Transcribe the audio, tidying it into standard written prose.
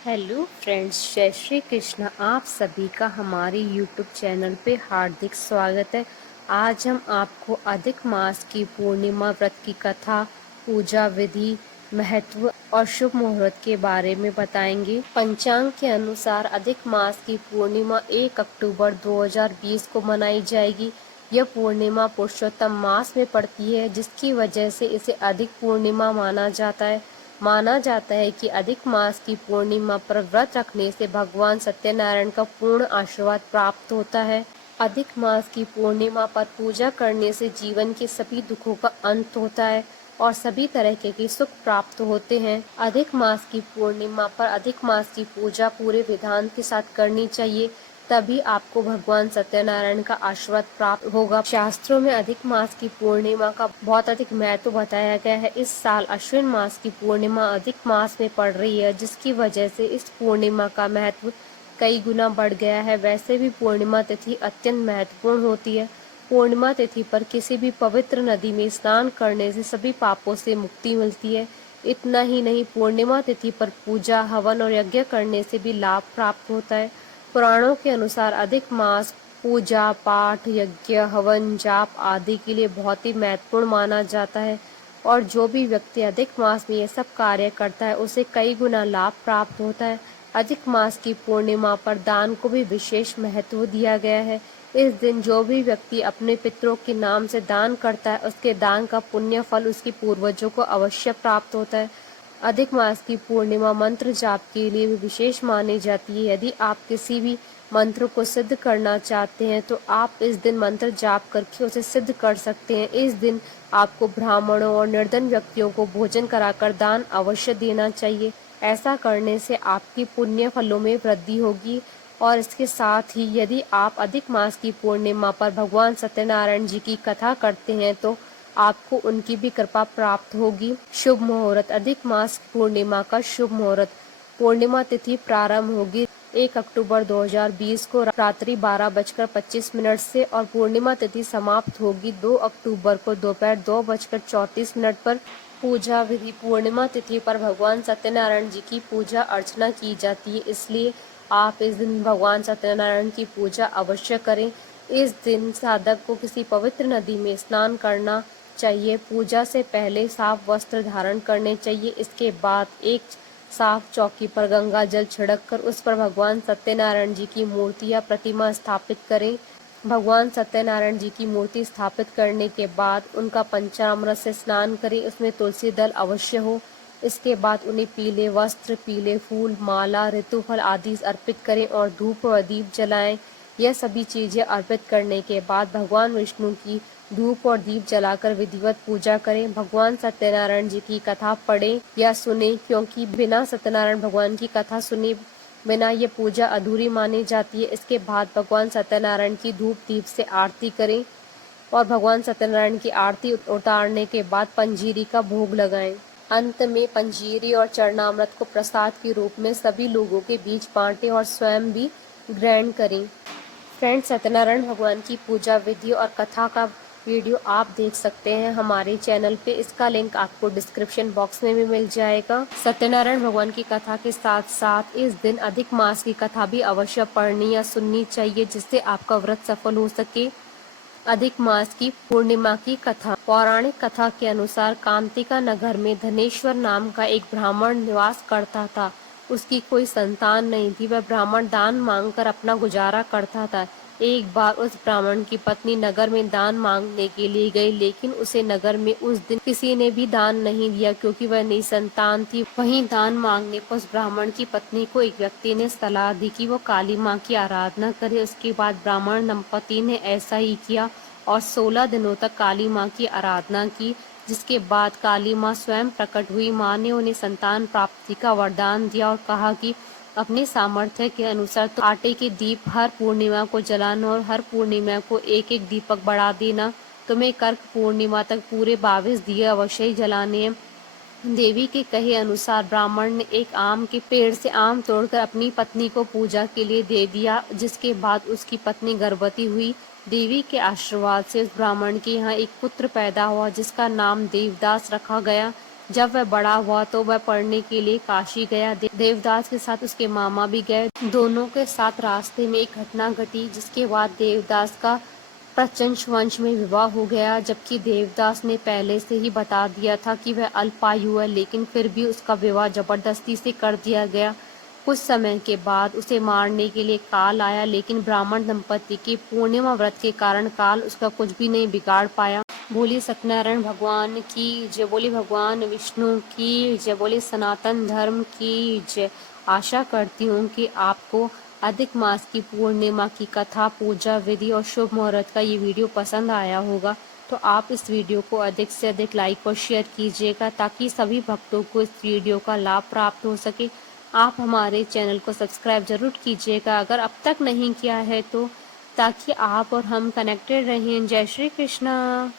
Hello friends, जय श्री कृष्ण। आप सभी का हमारे यूट्यूब चैनल पे हार्दिक स्वागत है। आज हम आपको अधिक मास की पूर्णिमा व्रत की कथा, पूजा विधि, महत्व और शुभ मुहूर्त के बारे में बताएंगे। पंचांग के अनुसार अधिक मास की पूर्णिमा 1 अक्टूबर 2020 को मनाई जाएगी। यह पूर्णिमा पुरुषोत्तम मास में पड़ती है, जिसकी वजह से इसे अधिक पूर्णिमा माना जाता है। माना जाता है कि अधिक मास की पूर्णिमा पर व्रत रखने से भगवान सत्यनारायण का पूर्ण आशीर्वाद प्राप्त होता है। अधिक मास की पूर्णिमा पर पूजा करने से जीवन के सभी दुखों का अंत होता है और सभी तरह के सुख प्राप्त होते हैं। अधिक मास की पूर्णिमा पर अधिक मास की पूजा पूरे विधान के साथ करनी चाहिए, तभी आपको भगवान सत्यनारायण का आशीर्वाद प्राप्त होगा। शास्त्रों में अधिक मास की पूर्णिमा का बहुत अधिक महत्व बताया गया है। इस साल अश्विन मास की पूर्णिमा अधिक मास में पड़ रही है, जिसकी वजह से इस पूर्णिमा का महत्व कई गुना बढ़ गया है। वैसे भी पूर्णिमा तिथि अत्यंत महत्वपूर्ण होती है। पूर्णिमा तिथि पर किसी भी पवित्र नदी में स्नान करने से सभी पापों से मुक्ति मिलती है। इतना ही नहीं, पूर्णिमा तिथि पर पूजा, हवन और यज्ञ करने से भी लाभ प्राप्त होता है। पुराणों के अनुसार अधिक मास पूजा पाठ, यज्ञ, हवन, जाप आदि के लिए बहुत ही महत्वपूर्ण माना जाता है और जो भी व्यक्ति अधिक मास में ये सब कार्य करता है, उसे कई गुना लाभ प्राप्त होता है। अधिक मास की पूर्णिमा पर दान को भी विशेष महत्व दिया गया है। इस दिन जो भी व्यक्ति अपने पितरों के नाम से दान करता है, उसके दान का पुण्य फल उसके पूर्वजों को अवश्य प्राप्त होता है। अधिक मास की पूर्णिमा मंत्र जाप के लिए भी विशेष मानी जाती है। यदि आप किसी भी मंत्र को सिद्ध करना चाहते हैं तो आप इस दिन मंत्र जाप करके उसे सिद्ध कर सकते हैं। इस दिन आपको ब्राह्मणों और निर्धन व्यक्तियों को भोजन कराकर दान अवश्य देना चाहिए। ऐसा करने से आपकी पुण्य फलों में वृद्धि होगी। और इसके साथ ही यदि आप अधिक मास की पूर्णिमा पर भगवान सत्यनारायण जी की कथा करते हैं तो आपको उनकी भी कृपा प्राप्त होगी। शुभ मुहूर्त। अधिक मास पूर्णिमा का शुभ मुहूर्त। पूर्णिमा तिथि प्रारंभ होगी 1 अक्टूबर 2020 को रात्रि 12:25 से और पूर्णिमा तिथि समाप्त होगी 2 अक्टूबर को दोपहर 2:34 पर। पूजा विधि। पूर्णिमा तिथि पर भगवान सत्यनारायण जी की पूजा अर्चना की जाती है, इसलिए आप इस दिन भगवान सत्यनारायण की पूजा अवश्य करें। इस दिन साधक को किसी पवित्र नदी में स्नान करना चाहिए। पूजा से पहले साफ वस्त्र धारण करने चाहिए। इसके बाद एक साफ चौकी पर गंगा जल छिड़क कर उस पर भगवान सत्यनारायण जी की मूर्ति या प्रतिमा स्थापित करें। भगवान सत्यनारायण जी की मूर्ति स्थापित करने के बाद उनका पंचामृत से स्नान करें। उसमें तुलसी दल अवश्य हो। इसके बाद उन्हें पीले वस्त्र, पीले फूल, माला, ऋतुफल आदि अर्पित करें और धूप व दीप जलाएं। यह सभी चीजें अर्पित करने के बाद भगवान विष्णु की धूप और दीप जलाकर विधिवत पूजा करें। भगवान सत्यनारायण जी की कथा पढ़ें या सुने, क्योंकि बिना सत्यनारायण भगवान की कथा सुने बिना ये पूजा अधूरी मानी जाती है। इसके बाद भगवान सत्यनारायण की धूप दीप से आरती करें और भगवान सत्यनारायण की आरती उतारने के बाद पंजीरी का भोग लगाएं। अंत में पंजीरी और चरणामृत को प्रसाद के रूप में सभी लोगों के बीच बांटें और स्वयं भी ग्रहण करें। फ्रेंड्स, सत्यनारायण भगवान की पूजा विधि और कथा का वीडियो आप देख सकते हैं हमारे चैनल पे। इसका लिंक आपको डिस्क्रिप्शन बॉक्स में भी मिल जाएगा। सत्यनारायण भगवान की कथा के साथ साथ इस दिन अधिक मास की कथा भी अवश्य पढ़नी या सुननी चाहिए, जिससे आपका व्रत सफल हो सके। अधिक मास की पूर्णिमा की कथा। पौराणिक कथा के अनुसार कांतिका नगर में धनेश्वर नाम का एक ब्राह्मण निवास करता था। उसकी कोई संतान नहीं थी। वह ब्राह्मण दान मांगकर अपना गुजारा करता था। एक बार उस ब्राह्मण की पत्नी नगर में दान मांगने के लिए गई, लेकिन उसे नगर में उस दिन किसी ने भी दान नहीं दिया, क्योंकि वह निसंतान थी। वहीं दान मांगने पर उस ब्राह्मण की पत्नी को एक व्यक्ति ने सलाह दी कि वो काली माँ की आराधना करे। उसके बाद ब्राह्मण दंपति ने ऐसा ही किया और 16 दिनों तक काली माँ की आराधना की, जिसके बाद काली माँ स्वयं प्रकट हुई। माँ ने उन्हें संतान प्राप्ति का वरदान दिया और कहा कि अपने सामर्थ्य के अनुसार तो आटे के दीप हर पूर्णिमा को जलाना और हर पूर्णिमा को एक एक दीपक बढ़ा देना। तुम्हें कर्क पूर्णिमा तक पूरे 22 दिए अवश्य ही जलाने हैं। देवी के कहे अनुसार ब्राह्मण ने एक आम के पेड़ से आम तोड़कर अपनी पत्नी को पूजा के लिए दे दिया, जिसके बाद उसकी पत्नी गर्भवती हुई। देवी के आशीर्वाद से उस ब्राह्मण के यहाँ एक पुत्र पैदा हुआ, जिसका नाम देवदास रखा गया। जब वह बड़ा हुआ तो वह पढ़ने के लिए काशी गया। देवदास के साथ उसके मामा भी गए। दोनों के साथ रास्ते में एक घटना घटी जिसके बाद देवदास का प्रचंड वंश में विवाह हो गया। जबकि देवदास ने पहले से ही बता दिया था कि वह अल्पायु है, लेकिन फिर भी उसका विवाह जबरदस्ती से कर दिया गया। कुछ समय के बाद उसे मारने के लिए काल आया, लेकिन ब्राह्मण दंपति के पूर्णिमा व्रत के कारण काल उसका कुछ भी नहीं बिगाड़ पाया। बोली सत्यनारायण भगवान की जय, बोली भगवान विष्णु की जय, बोली सनातन धर्म की जय। आशा करती हूँ कि आपको अधिक मास की पूर्णिमा की कथा, पूजा विधि और शुभ मुहूर्त का ये वीडियो पसंद आया होगा। तो आप इस वीडियो को अधिक से अधिक लाइक और शेयर कीजिएगा ताकि सभी भक्तों को इस वीडियो का लाभ प्राप्त हो सके। आप हमारे चैनल को सब्सक्राइब जरूर कीजिएगा अगर अब तक नहीं किया है तो, ताकि आप और हम कनेक्टेड रहें। जय श्री कृष्णा।